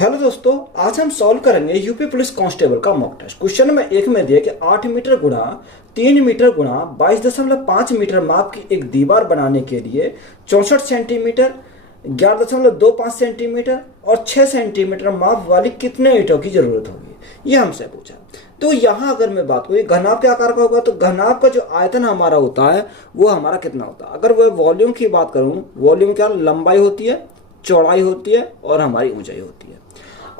Hello दोस्तों, आज हम सॉल्व करेंगे यूपी पुलिस कांस्टेबल का मॉक टेस्ट। क्वेश्चन नंबर 1 में दिया कि 8 मीटर गुणा 3 मीटर गुणा 22.5 मीटर माप की एक दीवार बनाने के लिए 64 सेंटीमीटर, 11.25 सेंटीमीटर और 6 सेंटीमीटर माप वाली कितने ईंटों की जरूरत होगी, ये हमसे पूछा। तो यहाँ अगर मैं बात करूँ घनाभ के आकार का होगा तो घनाभ का जो आयतन हमारा होता है वो हमारा कितना होता है। अगर वह वॉल्यूम की बात करूँ, वॉल्यूम क्या लंबाई होती है, चौड़ाई होती है और हमारी ऊंचाई होती है।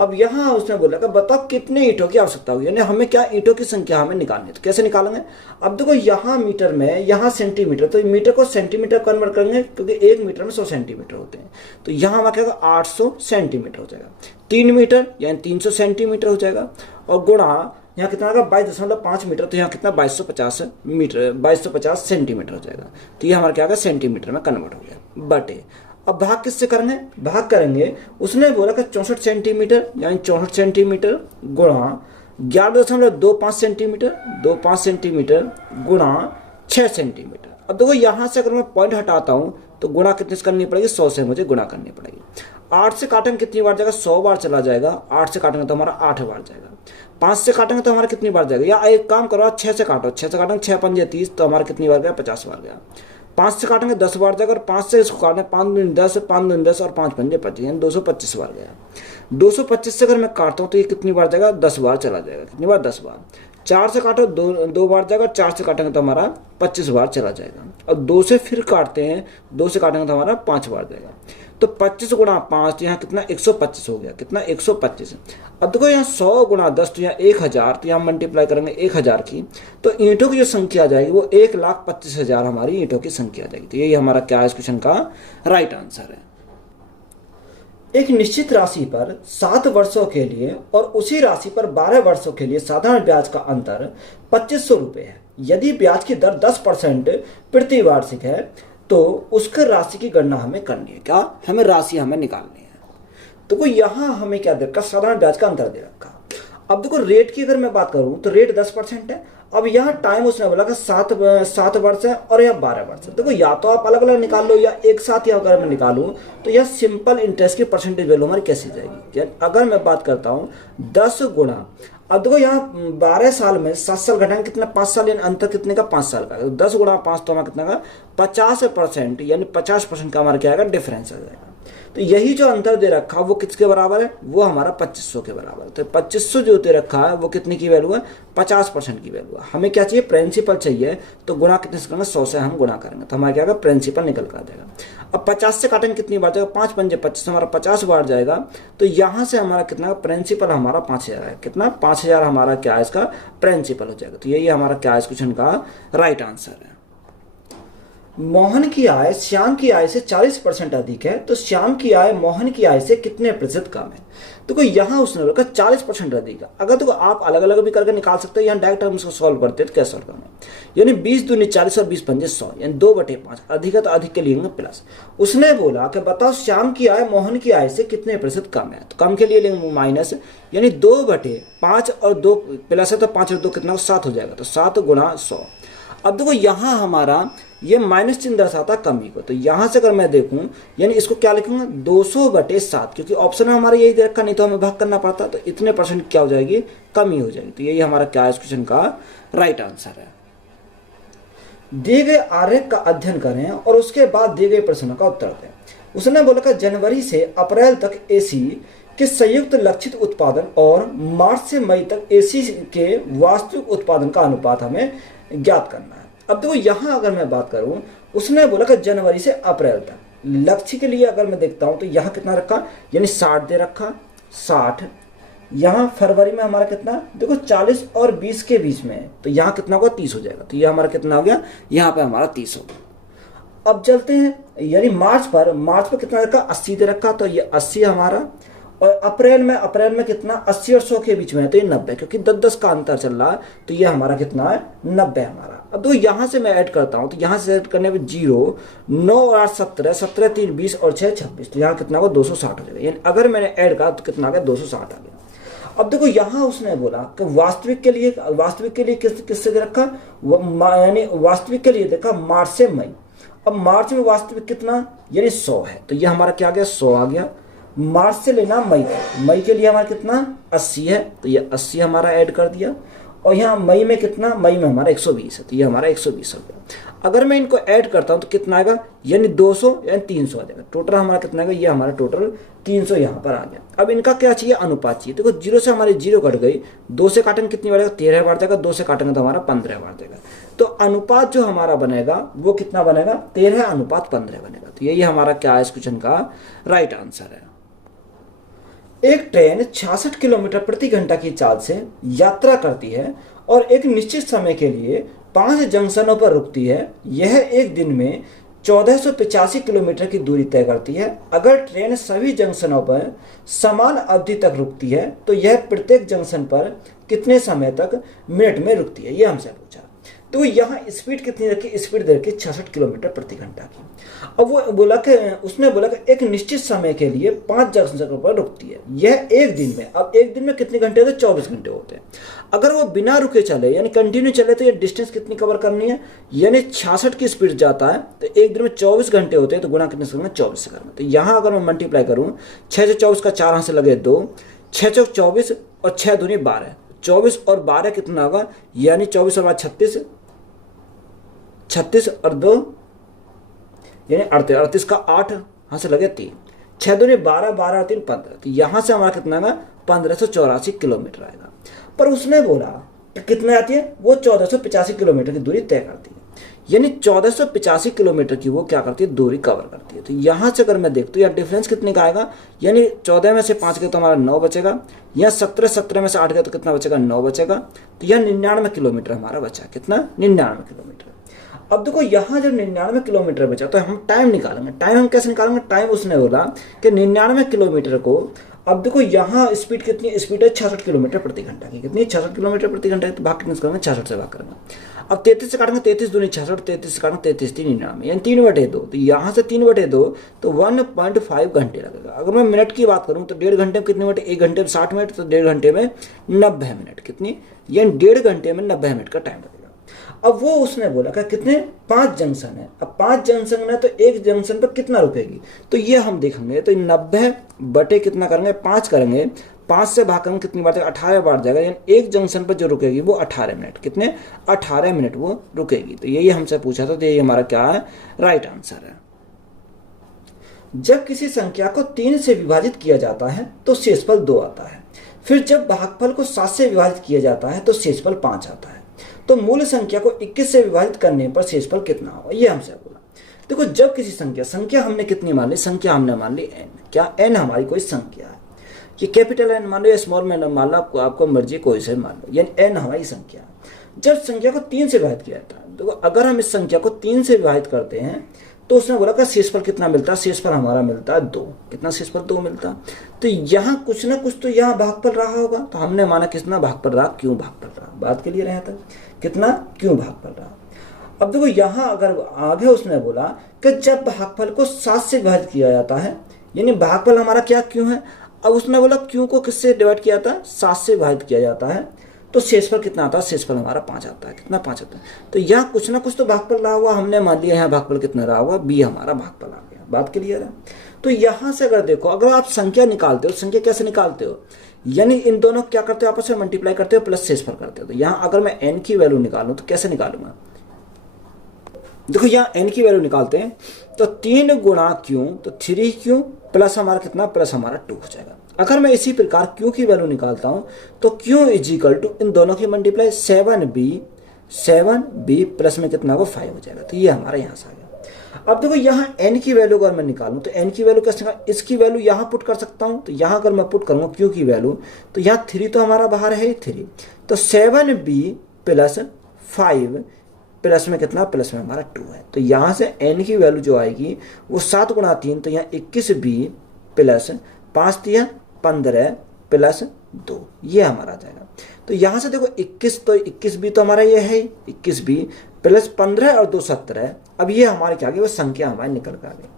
अब यहाँ उसने बोला कि बताओ कितने ईंटों की आवश्यकता होगी, यानी हमें क्या ईंटों की संख्या हमें निकालनी है। तो कैसे निकालेंगे? अब देखो यहाँ मीटर में, यहाँ सेंटीमीटर, तो मीटर को सेंटीमीटर कन्वर्ट करेंगे क्योंकि 1 मीटर में 100 सेंटीमीटर होते हैं। तो यहाँ हमारा क्या होगा 800 सेंटीमीटर हो जाएगा। 3 मीटर यानी 300 सेंटीमीटर हो जाएगा और गुणा यहाँ कितना होगा 22.5 मीटर, तो यहाँ कितना 2250 मीटर, 2250 सेंटीमीटर हो जाएगा। तो ये हमारा क्या होगा सेंटीमीटर में कन्वर्ट हो गया बटे। अब भाग किससे करेंगे? भाग करेंगे, उसने बोला कि 64 सेंटीमीटर यानी 64 सेंटीमीटर गुणा 11.25 सेंटीमीटर, 25 सेंटीमीटर गुणा 6 सेंटीमीटर। अब देखो यहाँ से अगर मैं पॉइंट हटाता हूँ तो गुणा कितने से करनी पड़ेगी? 100 से मुझे गुणा करनी पड़ेगी। 8 से काटेंगे कितनी बार जाएगा? 100 बार चला जाएगा। 8 से काटेंगे तो हमारा 8 बार जाएगा। 5 से काटेंगे तो हमारा कितनी बार जाएगा? या एक काम करो 6 से काटो, 6 से काटेंगे 6 पंजे 30, तो हमारा कितनी बार गया? 50 बार गया। 5 से काटेंगे 10 बार जाएगा और 5 से इसको काटना 5 दूनी 10, 5 दूनी 10 और 5 पंजे 25 यानी 225 बार गया। 225 से अगर मैं काटता हूँ तो ये कितनी बार जाएगा? 10 बार चला जाएगा। कितनी बार? 10 बार। 4 से काटो 2 बार जाएगा, 4 से काटेंगे तो हमारा 25 बार चला जाएगा। और 2 से फिर काटते हैं, 2 से काटेंगे तो हमारा 5 बार जाएगा। तो 25 गुणा 5 तो यहाँ कितना 125 हो गया। कितना? 125। अब देखो यहाँ 100 गुणा 10 तो यहाँ 1000, तो यहाँ मल्टीप्लाई करेंगे 1000 की, तो ईंटों की जो संख्या आ जाएगी वो 1,25,000 हमारी ईंटों की संख्या आ जाएगी। तो यही हमारा क्या है इस क्वेश्चन का राइट आंसर है। एक निश्चित राशि पर 7 वर्षों के लिए और उसी राशि पर 12 वर्षों के लिए साधारण ब्याज का अंतर 2500 रुपये है। यदि ब्याज की दर 10% प्रति वार्षिक है तो उसके राशि की गणना हमें करनी है। क्या? हमें राशि हमें निकालनी है। तो कोई यहाँ हमें क्या दे रखा? साधारण ब्याज का अंतर दे रखा। अब देखो रेट की अगर मैं बात करूं तो रेट 10% है। अब यहाँ टाइम उसने बोला कि 7 वर्ष है और या 12 वर्ष है। देखो या तो आप अलग अलग निकाल लो या एक साथ ही अगर मैं निकालूं तो यह सिंपल इंटरेस्ट की परसेंटेज वैल्यू हमारी कैसी जाएगी। अगर मैं बात करता हूँ 10 गुणा, अब देखो यहाँ 12 साल में 7 साल घटाएंगे कितना? 5 साल, यानी अंतर कितने का? 5 साल का। तो 10 गुणा 5 तो हमारा कितना का? 50% यानी 50% का हमारा क्या आएगा? डिफरेंस आ जाएगा। तो यही जो अंतर दे रखा वो किसके बराबर है? वो हमारा 2500 के बराबर है। तो 2500 जो दे रखा है वो कितने की वैल्यू है? 50% की वैल्यू है। हमें क्या चाहिए? प्रिंसिपल चाहिए। तो गुणा कितने से करेंगे? 100 से हम गुणा करेंगे तो हमारा क्या होगा? प्रिंसिपल निकल कर आ जाएगा। अब 50 से काटेंगे कितनी बार जाएगा? 5 पंजे 25, हमारा 50 बार जाएगा। तो यहाँ से हमारा कितना प्रिंसिपल हमारा 5000 है। कितना? 5000 हमारा क्या है इसका प्रिंसिपल हो जाएगा। तो यही हमारा क्या है इस क्वेश्चन का राइट आंसर है। मोहन की आय श्याम की आय से 40% अधिक है तो श्याम की आय मोहन की आय से कितने प्रतिशत कम है? तो यहाँ उसने बोला 40% अधिक है। अगर तो आप अलग अलग भी करके निकाल सकते हैं, यहाँ डायरेक्ट हम इसको सॉल्व करते हैं तो कैसे सॉल्व करना है? यानी 20 दूनी 40 और 20 पंजे 100 यानी 2/5। अधिक है तो अधिक के लिए प्लस। उसने बोला कि बताओ श्याम की आय मोहन की आय से कितने प्रतिशत कम है? तो कम के लिए लेंगे माइनस, यानी 2/5 और 2 प्लस है तो 5 और 2 कितना? 7 हो जाएगा। तो 7 गुणा 100। अब देखो यहाँ हमारा ये माइनस चिन्ह दर्शाता कमी को। तो यहाँ से अगर मैं देखूं यानी इसको क्या लिखूंगा? 200/7, क्योंकि ऑप्शन में हमारा यही दे रखा, नहीं तो हमें भाग करना पड़ता। तो इतने परसेंट क्या हो जाएगी? कमी हो जाएगी। तो यही हमारा क्या है इस क्वेश्चन का राइट आंसर है। दिए गए आरेख का अध्ययन करें और उसके बाद दिए गए प्रश्नों का उत्तर दें। उसने बोला कि जनवरी से अप्रैल तक एसी के संयुक्त लक्षित उत्पादन और मार्च से मई तक एसी के वास्तविक उत्पादन का अनुपात हमें ज्ञात करना है। अब देखो यहाँ अगर मैं बात करूं, उसने बोला कि जनवरी से अप्रैल तक लक्ष्य के लिए अगर मैं देखता हूं तो यहाँ कितना रखा? यानी 60 दे रखा, 60। यहाँ फरवरी में हमारा कितना? देखो 40 और 20 के बीच में, तो यहाँ कितना होगा? 30 हो जाएगा। तो ये हमारा कितना हो गया? यहाँ पे हमारा 30 हो गया। अब चलते हैं, यानी मार्च पर कितना रखा? 80 दे रखा, तो ये 80 हमारा। और अप्रैल में कितना? 80 और 100 के बीच में है तो ये 90, क्योंकि 10-10 का अंतर चल रहा है। तो ये हमारा कितना है? 90 हमारा। अब तो यहाँ से मैं ऐड करता हूँ तो यहाँ से ऐड करने में 0, 9 और 8 17, 17 3 20 और 6 26, तो यहाँ कितना होगा? 260 हो जाएगा। यानी अगर मैंने ऐड करा तो कितना आ गया? 260 आ गया। अब देखो यहाँ उसने बोला कि वास्तविक के लिए किससे दे रखा? यानी वास्तविक के लिए देखा मार्च से मई। अब मार्च में वास्तविक कितना? यानी 100 है। तो ये हमारा क्या आ गया? 100 आ गया। मार्च से लेना मई तक। मई के लिए हमारा कितना 80 है, तो ये 80 हमारा ऐड कर दिया। और यहाँ मई में कितना, मई में हमारा 120 है, तो ये हमारा 120 हो गया। अगर मैं इनको ऐड करता हूँ तो कितना आएगा, यानी 200 यानी 300 आ जाएगा। टोटल हमारा कितना आएगा, ये हमारा टोटल 300 यहाँ पर आ गया। अब इनका क्या चाहिए, अनुपात चाहिए। देखो 0 से हमारी 0 कट गई, 2 से काटेंगे कितनी बार, 13 बार जाएगा, 2 से काटेंगे तो हमारा 15 बार जाएगा। तो अनुपात जो हमारा बनेगा वो कितना बनेगा, 13:15 बनेगा। तो यही हमारा क्या है, इस क्वेश्चन का राइट आंसर है। एक ट्रेन 66 किलोमीटर प्रति घंटा की चाल से यात्रा करती है और एक निश्चित समय के लिए 5 जंक्शनों पर रुकती है। यह एक दिन में 1485 किलोमीटर की दूरी तय करती है। अगर ट्रेन सभी जंक्शनों पर समान अवधि तक रुकती है तो यह प्रत्येक जंक्शन पर कितने समय तक मिनट में रुकती है, यह हमसे पूछा। तो यहाँ स्पीड कितनी रखी, स्पीड दे रखी 66 किलोमीटर प्रति घंटा की। अब वो बोला कि उसने बोला कि एक निश्चित समय के लिए 5 जंक्शन पर रुकती है, यह एक दिन में। अब एक दिन में कितने घंटे होते हैं, 24 घंटे होते हैं। अगर वो बिना रुके चले यानी कंटिन्यू चले तो ये डिस्टेंस कितनी कवर करनी है, यानी 66 की स्पीड जाता है तो एक दिन में 24 घंटे होते हैं, तो गुणा कितने से करना, 24 से करना। तो यहाँ अगर मैं मल्टीप्लाई करूँ, 6 से 24 का 4 हाथ से लगे 2, 6 चौक 24 और 6 दूनी 12, 24 और 12 कितना होगा, यानी 24 और 12 36, 36 और 2 यानी 38, 38 का 8 यहाँ से लगे 3, 6 दूनी 12, 12 और 3 15। तो यहाँ से हमारा कितना आएगा, 1584 किलोमीटर आएगा। पर उसने बोला कि कितना आती है, वो 1485 किलोमीटर की दूरी तय करती है, यानी 1485 किलोमीटर की वो क्या करती है, दूरी कवर करती है। तो यहाँ से अगर मैं देखता हूँ, यार डिफरेंस कितने का आएगा, यानी 14 में से 5 गए तो हमारा 9 बचेगा, या 17 में से 8 गए तो कितना बचेगा, 9 बचेगा। तो यह 99 किलोमीटर हमारा बचा, कितना, 99 किलोमीटर। अब देखो यहाँ जब 99 किलोमीटर बचा तो हम टाइम निकालेंगे। टाइम हम कैसे निकालेंगे, टाइम उसने बोला कि 99 किलोमीटर को, अब देखो यहाँ स्पीड कितनी, स्पीड है 66 किलोमीटर प्रति घंटा की, कितनी 66 किलोमीटर प्रति घंटा की। तो भाग कितने से करेंगे, 66 से भाग करेंगे। अब 33 से काटेंगे, 33 दूनी 66, 33 से काटेंगे 33 3 99, यानी 3/2। तो यहाँ से 3/2 तो 1.5 घंटे लगेगा। अगर मैं मिनट की बात करूँ तो 1.5 घंटे में कितने मिनट, 1 घंटे में 60 मिनट, तो 1.5 घंटे में 90 मिनट, कितनी, यानी 1.5 घंटे में 90 मिनट का टाइम लगेगा। अब वो उसने बोला कि कितने, 5 जंक्शन है। अब 5 जंक्शन है तो एक जंक्शन पर कितना रुकेगी, तो ये हम देखेंगे। तो 90 बटे कितना करेंगे, 5 करेंगे, 5 से भाग करेंगे कितनी बार, 18 बार जाएगा, यानी एक जंक्शन पर जो रुकेगी वो 18 मिनट, कितने, 18 मिनट वो रुकेगी। तो यही हमसे पूछा था, तो यही हमारा क्या है, राइट आंसर है। जब किसी संख्या को 3 से विभाजित किया जाता है तो शेषफल 2 आता है। फिर जब भागफल को 7 से विभाजित किया जाता है तो शेषफल 5 आता है। तो मूल संख्या को 21 से विभाजित करने पर शेषफल कितना होगा, ये हमसे बोला। देखो जब किसी संख्या हमने कितनी मान ली, संख्या हमने मान ली n। क्या n हमारी कोई संख्या है, ये कैपिटल N मान लो या स्मॉल में मान लो, आपको मर्जी कोई से मान लो, यानी n हमारी संख्या है। जब संख्या को 3 से विभाजित किया जाता है, देखो अगर हम इस संख्या को 3 से विभाजित करते हैं तो उसने बोला कि शेषफल कितना मिलता है, शेषफल हमारा मिलता है 2। कितना शेषफल 2 मिलता। तो यहाँ कुछ ना कुछ तो यहाँ भागफल रहा होगा, तो हमने माना कितना भागफल रहा, क्यों भागफल रहा, बात के लिए रहा था, कितना क्यों भागफल रहा। अब देखो यहाँ अगर आगे उसने बोला कि जब भागफल को 7 से विभाजित किया जाता है, यानी भागफल हमारा क्या क्यों है। अब उसने बोला क्यों को किससे डिवाइड किया था, 7 से विभाजित किया जाता है, तो शेषफल कितना आता है, शेषफल हमारा 5 आता है, कितना 5 आता है। तो यहाँ कुछ ना कुछ तो भागफल रहा हुआ, हमने मान लिया यहाँ भागफल कितना रहा हुआ, बी हमारा भागफल आ गया। बात क्लियर है। तो यहाँ से अगर देखो, अगर आप संख्या निकालते हो, संख्या कैसे निकालते हो, यानी इन दोनों क्या करते हो, आपस में मल्टीप्लाई करते हो प्लस शेषफल करते हो। तो यहाँ अगर मैं n की वैल्यू निकालूं तो कैसे निकालूंगा, देखो यहाँ n की वैल्यू निकालते हैं तो 3 गुणा क्यों, तो 3 क्यों प्लस हमारा कितना, प्लस हमारा 2 हो जाएगा। अगर मैं इसी प्रकार क्यू की वैल्यू निकालता हूं तो क्यू इज इक्वल टू इन दोनों की मल्टीप्लाई 7b प्लस में कितना होगा 5 हो जाएगा। तो ये हमारा यहाँ से आ गया। अब देखो यहाँ n की वैल्यू अगर मैं निकालूं तो n की वैल्यू कैसे निकाल, इसकी वैल्यू यहाँ पुट कर सकता हूं। तो यहाँ अगर मैं पुट करूंगा क्यू की वैल्यू, तो यहाँ 3 तो हमारा बाहर है 3, तो 7b प्लस 5 प्लस में कितना, प्लस में हमारा 2 है। तो यहाँ से n की वैल्यू जो आएगी वो 7 गुणा 3, तो यहाँ 21b प्लस 5 3 15 प्लस 2, ये हमारा आ जाएगा। तो यहाँ से देखो 21, तो 21b तो हमारा ये है 21b प्लस 15 और 2 17। अब ये हमारे क्या आ गई, वो संख्या हमारी निकल कर आ गई।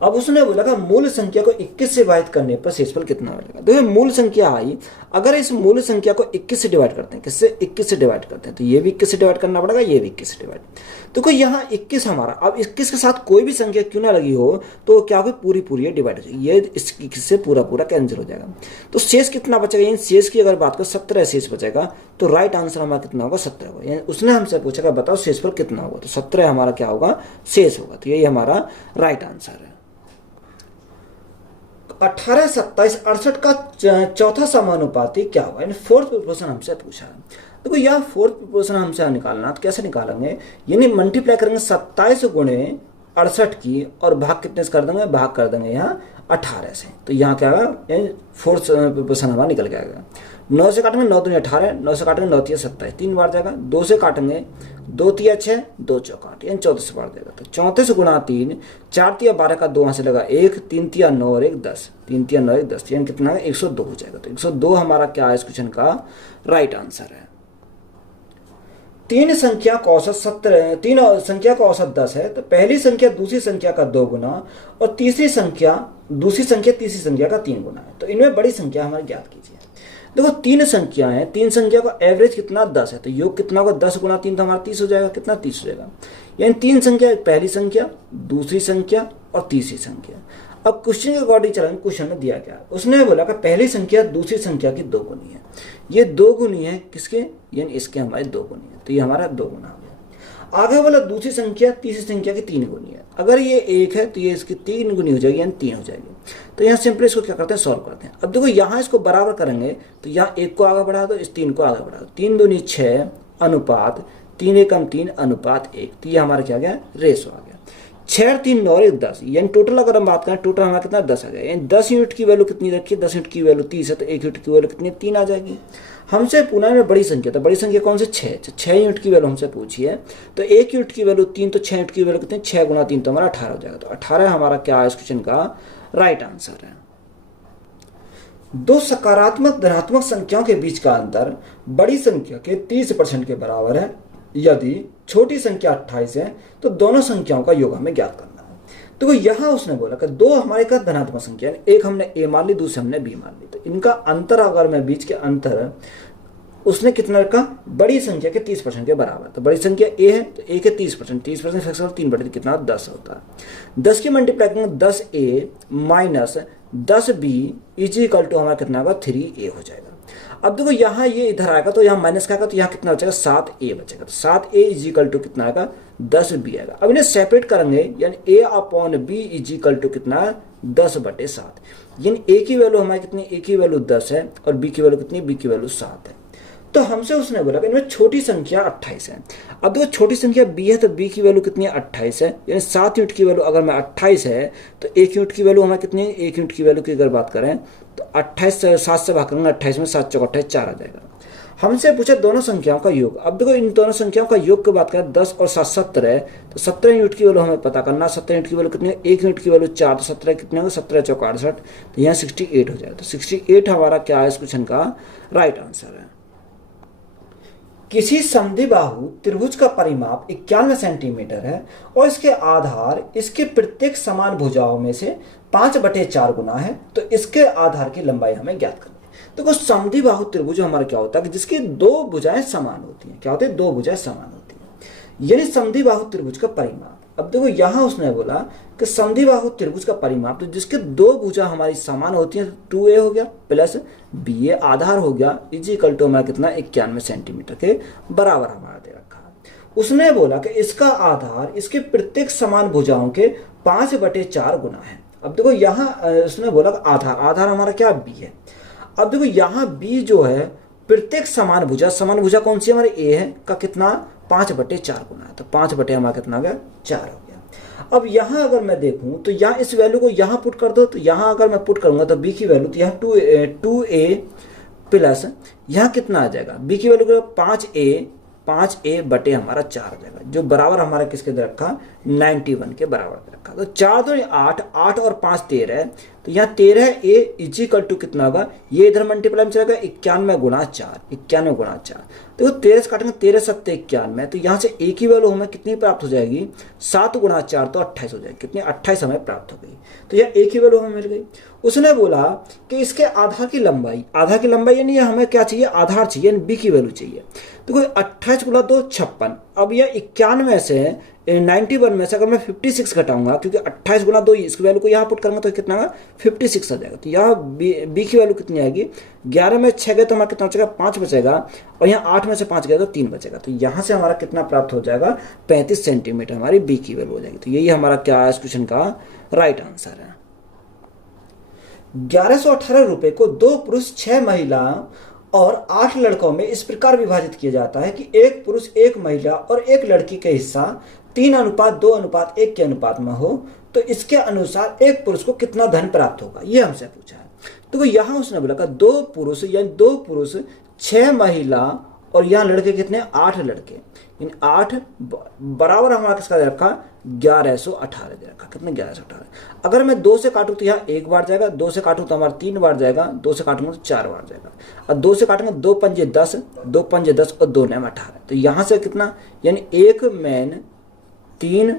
अब उसने बोला कि मूल संख्या को 21 से डिवाइड करने पर शेषफल कितना मिलेगा। तो ये मूल संख्या आई, अगर इस मूल संख्या को 21 से डिवाइड करते हैं, किससे 21 से डिवाइड करते हैं, तो ये भी 21 से डिवाइड करना पड़ेगा, ये भी 21 से डिवाइड। तो कोई यहाँ 21 हमारा, अब 21 के साथ कोई भी संख्या क्यों ना लगी हो तो क्या होगी, पूरी पूरी डिवाइड हो जाएगी, ये इस 21 से पूरा पूरा कैंसिल हो जाएगा। तो शेष कितना बचेगा, यानी शेष की अगर बात करें 17 शेष बचेगा, तो राइट आंसर हमारा कितना होगा, 17 होगा। यानी उसने हमसे पूछा बताओ शेषफल कितना होगा, तो 17 हमारा क्या होगा, शेष होगा। तो यही हमारा राइट आंसर है। 18, 27, 68 का चौथा समानुपाती क्या होगा, यानी फोर्थ प्रोपोर्शन हमसे पूछा है। देखो यह फोर्थ प्रोपोर्शन हमसे निकालना, तो कैसे निकालेंगे, यानी मल्टीप्लाई करेंगे 27 गुणे 68 की और भाग कितने से कर देंगे, भाग कर देंगे यहाँ 18 से। तो यहाँ क्या होगा, फोर्थ प्रोपोर्शन हमारा निकल गया। 9 से काटेंगे 9 दूनी 18, 9 से काटेंगे 9 तिया 27, 3 बार जाएगा। 2 से काटेंगे 2 तिया 6, 2 चौका 8, यानी 34 बार देगा। तो 34 गुणा 3, 4 तिया 12 का 2 वहाँ से लगा 1, 3 तिया 9 और 1 10, 3 तिया 9 1 10, यानी कितना है 102 हो जाएगा। तो 102 हमारा क्या है इस क्वेश्चन का राइट आंसर है। तीन संख्या का औसत 10 है, तो पहली संख्या दूसरी संख्या का 2 गुना और दूसरी संख्या तीसरी संख्या का 3 गुना है। तो इनमें बड़ी संख्या हमारी ज्ञात कीजिए। देखो तीन संख्या है, तीन संख्या का एवरेज कितना 10 है, तो योग कितना होगा, 10 गुना 3 तो हमारा 30 हो जाएगा। कितना 30 हो जाएगा, यानी तीन संख्या, पहली संख्या दूसरी संख्या और तीसरी संख्या। अब क्वेश्चन के अकॉर्डिंग चलेंगे, क्वेश्चन में दिया क्या, उसने बोला कि पहली संख्या दूसरी संख्या की 2 गुनी है। ये 2 गुनी है किसके, यानी इसके हमारे 2 गुनी है, तो ये हमारा 2 गुना हो गया। आगे वाला दूसरी संख्या तीसरी संख्या की 3 गुनी है। अगर ये 1 है तो ये इसकी 3 गुनी हो जाएगी, यानी 3 हो जाएगी। तो यहाँ सिंपली इसको क्या करते हैं, सॉल्व करते हैं। अब देखो यहाँ इसको बराबर करेंगे तो यहाँ 1 को आगे बढ़ा दो, इस 3 को आगे बढ़ा दो, 3 दूनी 6 अनुपात 3 एकम 3 अनुपात 1, तो ये हमारा क्या आ गया, रेशो आ गया। 6 3 9 1 10, यानी टोटल अगर हम बात करें, टोटल हमारा कितना 10 आ गया। यानी 10 यूनिट की वैल्यू कितनी रखी है, 10 यूनिट की वैल्यू 30 है, तो 1 यूनिट की वैल्यू कितनी 3 आ जाएगी। हमसे पूछना है बड़ी संख्या, तो बड़ी संख्या कौन सी, 6 यूनिट की वैल्यू हमसे पूछी है। तो 1 यूनिट की वैल्यू 3, तो 6 यूनिट की वैल्यू कितनी, 6 गुना 3 तो हमारा 18 हो जाएगा। तो 18 हमारा क्या है इस क्वेश्चन का राइट आंसर है। दो सकारात्मक धनात्मक संख्याओं के बीच का अंतर बड़ी संख्या के 30% के बराबर है। यदि छोटी संख्या 28 है तो दोनों संख्याओं का योग हमें ज्ञात करना है। तो यहाँ उसने बोला कि दो हमारे का धनात्मक संख्या, एक हमने ए मान ली, दूसरे हमने बी मान ली, तो इनका अंतर अगर मैं बीच के अंतर उसने कितना रखा, बड़ी संख्या के 30% के बराबर। तो बड़ी संख्या ए है तो ए के 30%, 30% फैक्टर 3/3 कितना 10 होता है। 10 की मल्टीप्लाई करेंगे 10a minus 10b is equal to हमारा कितना होगा 3a हो जाएगा। अब देखो यहाँ ये इधर आएगा तो यहाँ माइनस का आएगा, तो यहाँ कितना बचेगा 7a बचेगा। तो 7a इज इक्वल टू कितना आएगा 10b आएगा। अब इन्हें सेपरेट करेंगे, यानी a upon b is equal to कितना 10/7, यानी a की वैल्यू हमारी कितनी, a की वैल्यू 10 है और b की वैल्यू कितनी, b की वैल्यू 7 है। तो हमसे उसने बोला कि इनमें छोटी संख्या 28 है। अब देखो छोटी संख्या b है तो b की वैल्यू कितनी है 28 है, यानी 7 यूनिट की वैल्यू अगर मैं 28 है तो 1 यूनिट की वैल्यू हमारी कितनी है, 1 यूनिट की वैल्यू की अगर बात करें तो 28 7 से भाग करेंगे, 28 में 7 चौक 28 4 आ जाएगा। हमसे पूछा दोनों संख्याओं का योग। अब देखो इन दोनों संख्याओं का योग की बात करें 10 और 7 17 है, तो 17 यूनिट की वैल्यू हमें पता करना। 17 यूनिट की वैल्यू कितनी है, 1 यूनिट की वैल्यू 4, तो 17 कितने होंगे, 17 चौक 68, तो यहाँ 68 हो जाएगा। तो 68 हमारा क्या है इस क्वेश्चन का राइट आंसर है। किसी समद्विबाहु त्रिभुज का परिमाप 91 सेंटीमीटर है और इसके आधार इसके प्रत्येक समान भुजाओं में से 5/4 गुना है, तो इसके आधार की लंबाई हमें ज्ञात करनी है। तो समद्विबाहु त्रिभुज हमारा क्या होता है कि जिसकी 2 भुजाएं समान होती हैं। क्या होते हैं, 2 भुजाएं समान होती हैं, यानी समद्विबाहु त्रिभुज का परिमाप। अब देखो यहाँ उसने बोला कि समद्विबाहु त्रिभुज का परिमाप, तो जिसके 2 भुजा हमारी समान होती हैं, 2a हो गया प्लस ba आधार हो गया इज इक्वल टू हमारा कितना 91 सेंटीमीटर के बराबर हमारा दे रखा है। उसने बोला कि इसका आधार इसके प्रत्येक समान भुजाओं के 5/4 गुना है। अब देखो यहाँ उसने बोला आधार हमारा क्या b है। अब देखो यहाँ b जो है प्रत्येक समान भुजा कौन सी हमारे a है का कितना 5/4 गुना है, तो 5 हमारा कितना आ गया 4 हो गया। अब यहाँ अगर मैं देखूं तो यहाँ इस वैल्यू को यहाँ पुट कर दो, तो यहाँ अगर मैं पुट करूंगा तो b की वैल्यू तो यहाँ 2a प्लस यहाँ कितना आ जाएगा, b की वैल्यू 5a बटे हमारा 4 आ जाएगा, जो बराबर हमारा किसके दे रखा 91 के बराबर दे रखा। तो 4 2 8 8 और 5 13 है, तो तो यहाँ 13A इजिकल टू कितना होगा, ये इधर मल्टीप्लाई में चलेगा 91 गुणा 4, 91 गुणा 4। देखो 13 से काटेंगे 13 सत्ते 91, तो यहाँ से ए की वैल्यू हमें कितनी प्राप्त हो जाएगी, 7 गुणा 4 तो 28 हो जाएगी, कितनी 28 हमें प्राप्त हो गई। तो यह ए की वैल्यू हमें मिल गई। उसने बोला कि इसके आधार की लंबाई, आधार की लंबाई यानी हमें क्या चाहिए, आधार चाहिए, बी की वैल्यू चाहिए। तो कोई 28 गुणा 2 56। अब यह 91 से 91 में से अगर मैं 56 घटाऊंगा, क्योंकि 28 गुणा 2 इसकी वैल्यू को यहाँ पुट करूंगा तो कितना होगा 56 आ जाएगा। तो यहाँ बी की वैल्यू कितनी आएगी, 11 में 6 गए तो हमारा कितना बचेगा 5 बचेगा, और यहाँ 8 में से 5 गए तो 3 बचेगा। तो यहाँ से हमारा कितना प्राप्त हो जाएगा, 35 सेंटीमीटर हमारी बी की वैल्यू हो जाएगी। तो यही हमारा क्या है इस क्वेश्चन का राइट आंसर है। 1118 रुपए को 2 पुरुष 6 महिला और 8 लड़कों में इस प्रकार विभाजित किया जाता है कि एक पुरुष 1 महिला और 1 लड़की का हिस्सा 3:2:1 के अनुपात में हो, तो इसके अनुसार एक पुरुष को कितना धन प्राप्त होगा, ये हमसे पूछा है। तो यहाँ उसने बोला कि 2 पुरुष यानी 2 पुरुष 6 महिला और यहाँ लड़के कितने 8 लड़के, इन 8 बराबर हमारा किसका दे रखा 1118 दे रखा, कितने 1118। अगर मैं 2 से काटूं तो यहाँ 1 बार जाएगा, 2 से काटूं तो हमारा 3 बार जाएगा, 2 से काटूंगा तो 4 बार जाएगा, और 2 से काटेंगे 2 पंजे 10, 2 पंजे 10 और 2 9 18। तो यहाँ से कितना यानी 1 मैन 3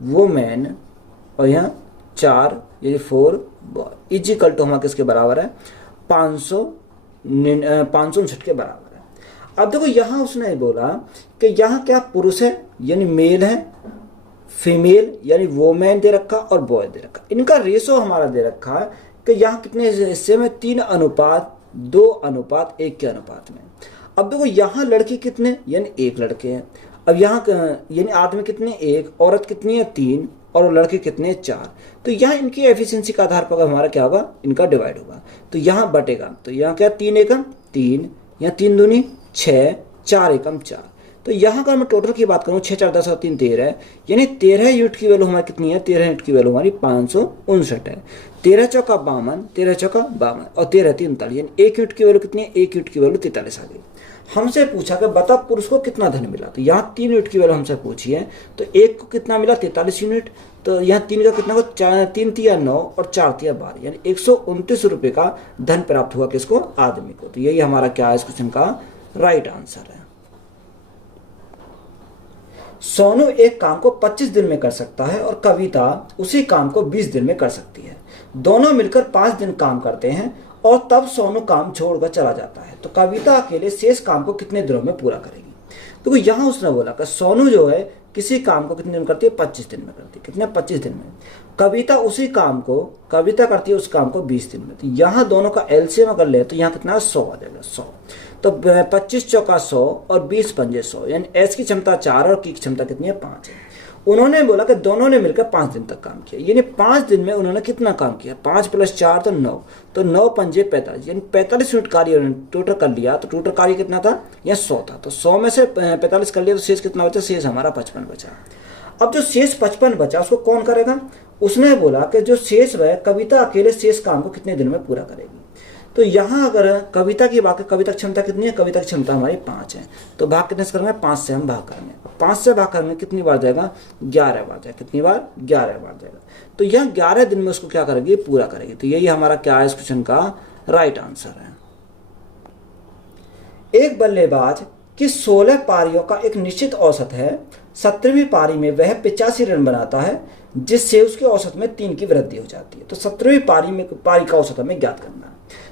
वुमेन और यहाँ 4 यानी 4 बॉय इजिकल टू हमारा किसके बराबर है 559 के बराबर। अब देखो यहाँ उसने बोला कि यहाँ क्या पुरुष है यानी मेल है, फीमेल यानी वोमेन दे रखा और बॉय दे रखा, इनका रेशो हमारा दे रखा है कि यहाँ कितने हिस्से में 3:2:1 के अनुपात में। अब देखो यहाँ लड़की कितने यानी 1 लड़के हैं, अब यहाँ यानी आदमी कितने 1, औरत कितनी है 3 और लड़के कितने 4। तो यहाँ इनकी एफिशिएंसी का आधार पर हमारा क्या होगा इनका डिवाइड होगा, तो यहाँ बटेगा, तो यहाँ क्या 3 एकम 3, यहाँ 3 दूनी 6, 4 एकम 4। तो यहाँ अगर मैं टोटल की बात करूँ 6 4 10 और 3 13, यानी 13 यूनिट की वैल्यू हमारी कितनी है, 13 यूनिट की वैल्यू हमारी 559 है। 13 चौका 52, 13 चौका 52 और 13 3 39, यानी 1 यूनिट की वैल्यू कितनी है, 1 यूनिट की वैल्यू 43 आ गई। हमसे पूछा कि बता पुरुष को कितना धन मिला, तो यहाँ 3 यूनिट की वैल्यू हमसे पूछी है, तो 1 को कितना मिला 43 यूनिट, तो यहाँ 3 का कितना हो 3 तिया 9 और 4 तिया 12, यानी 129 रुपये का धन प्राप्त हुआ किसको आदमी को। तो यही हमारा क्या है इस क्वेश्चन का राइट आंसर है। सोनू एक काम को 25 दिन में कर सकता है और कविता उसी काम को 20 दिन में कर सकती है। दोनों मिलकर 5 दिन काम करते हैं और तब सोनू काम छोड़कर चला जाता है, तो कविता अकेले शेष काम को कितने दिनों में पूरा करेगी। तो यहाँ उसने बोला कि सोनू जो है किसी काम को कितने दिन करती है 25 दिन में करती है, कितने 25 दिन में। कविता उसी काम को कविता करती है उस काम को 20 दिन में, तो यहाँ दोनों का एलसीएम अगर ले तो यहाँ कितना 100 आ जाएगा 100। तो 25 चौका 100 और 20 पंजे 100, यानी एस की क्षमता 4 और की क्षमता कितनी है 5 है। उन्होंने बोला कि दोनों ने मिलकर 5 दिन तक काम किया, यानी 5 दिन में उन्होंने कितना काम किया 5 + 4 तो 9, तो 9 पंजे 45, यानी 45 यूनिट कार्य टोटल कर लिया। तो टोटल कार्य कितना था यह 100 था, तो 100 में से 45 कर लिया तो शेष कितना बचा, शेष हमारा 55 बचा। अब जो शेष 55 बचा उसको कौन करेगा, उसने बोला कि जो शेष है कविता अकेले शेष काम को कितने दिन में पूरा करेगी। तो यहाँ अगर कविता की बात, कविता की क्षमता कितनी है, कविता की क्षमता हमारी 5 है, तो भाग कितने से करेंगे 5 से हम भाग करेंगे, 5 से भाग करेंगे कितनी बार जाएगा 11 बार जाएगा, कितनी बार 11 बार जाएगा। तो यह 11 दिन में उसको क्या करेगी पूरा करेगी। तो यही हमारा क्या है इस क्वेश्चन का राइट आंसर है। एक बल्लेबाज की 16 पारियों का एक निश्चित औसत है, 17वीं पारी में वह 85 रन बनाता है जिससे उसके औसत में 3 की वृद्धि हो जाती है। तो 17वीं पारी का औसत हमें ज्ञात करना है।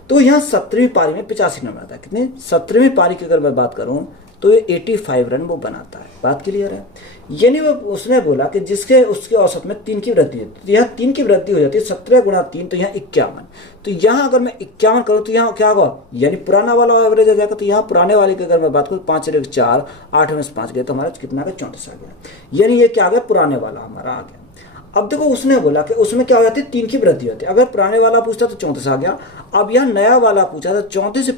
तो यहाँ 17वीं पारी में 85 रन बनाता है, कितने 17वीं पारी की अगर मैं बात करूँ तो ये 85 रन वो बनाता है, बात क्लियर है। यानी वो उसने बोला कि जिसके उसके औसत में 3 की वृद्धि है, तो यहाँ 3 की वृद्धि हो जाती है 17 गुणा 3, तो यहाँ 51। तो यहाँ अगर मैं 51 करूँ तो यहाँ क्या होगा, यानी पुराना वाला एवरेज आ जाएगा। तो यहाँ पुराने वाले की अगर मैं बात करूँ 5 × 4 8 में से 5 गया तो हमारा कितना आ गया 34 आ गया, यानी ये क्या आ गया पुराने वाला हमारा आ गया। अब देखो उसने बोला कि उसमें क्या हो जाती है 3 की वृद्धि होती है। अगर पुराने वाला पूछता तो 34 आ गया, अब यहाँ नया वाला पूछा तो 34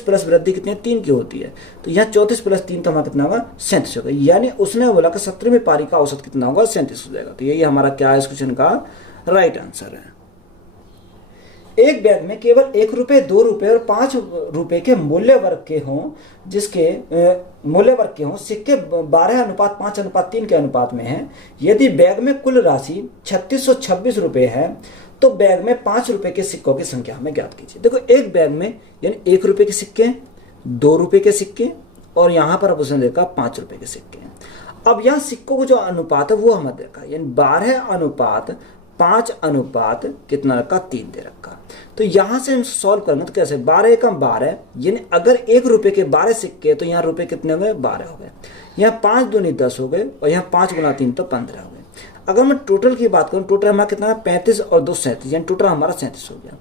प्लस वृद्धि कितनी 3 की होती है, तो यहाँ 34 + 3 तो हमारा कितना होगा 37 होगा। यानी उसने बोला कि 17वीं पारी का औसत कितना होगा 37 हो जाएगा। तो यही हमारा क्या है इस क्वेश्चन का राइट आंसर है। एक बैग में केवल 1 रुपये 2 रुपये और 5 रुपये के मूल्य वर्ग के हों, जिसके मूल्य वर्ग के हों, सिक्के 12:5:3 के अनुपात में हैं। यदि बैग में कुल राशि 3626 रुपये है तो बैग में 5 रुपए के सिक्कों की संख्या हमें ज्ञात कीजिए। देखो एक बैग में यानी 1 रुपए के सिक्के, 2 रुपए के सिक्के और यहाँ पर अब उसने देखा 5 रुपए के सिक्के हैं। अब यहाँ सिक्कों को जो अनुपात है वो हमें देखा, यानी 12:5 अनुपात कितना रखा, 3 दे रखा। तो यहाँ से हम सॉल्व करेंगे तो कैसे, 12 एकम 12, यानी अगर 1 रुपए के 12 सिक्के तो यहाँ रुपए कितने हो गए, 12 हो गए। यहाँ 5 दूनी 10 हो गए और यहाँ 5 गुना 3 तो 15 हो गए। अगर मैं टोटल की बात करूँ, टोटल हमारा कितना है, 35 और 2 37, यानी टोटल हमारा 37 हो गया।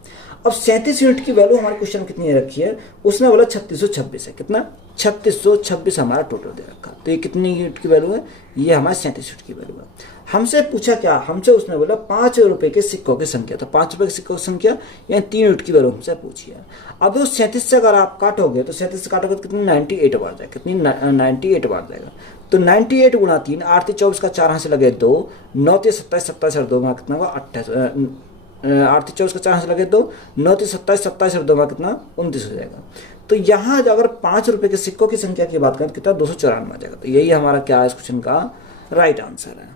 अब 37 यूनिट की वैल्यू हमारे क्वेश्चन कितनी रखी है, उसने बोला 3626 है। कितना, 3626 हमारा टोटल दे रखा। तो ये कितनी यूनिट की वैल्यू है, ये हमारे 37 यूनिट की वैल्यू है। हमसे पूछा क्या, हमसे उसने बोला 5 रुपए के सिक्कों की संख्या। तो 5 रुपए के सिक्कों की संख्या यानी 3 यूनिट की वैल्यू हमसे पूछी है। अब उस 37 से अगर आप काटोगे तो 37 से काटोगे तो कितनी, 98 बार जाएगा। कितनी, 98 बार जाएगा। तो 98 गुणा 3, 8 3 24 का 4 हाथ से लगे 2, 9 3 27, 27 और 2 में कितना होगा, 28। 8 3 24 का 4 हाथ से लगे 2, 9 3 27, 27 और 2 में कितना, 29 हो जाएगा। तो यहाँ अगर 5 रुपए के सिक्कों की संख्या की बात करें कितना, 294 आ जाएगा। तो यही हमारा क्या है इस क्वेश्चन का राइट आंसर है।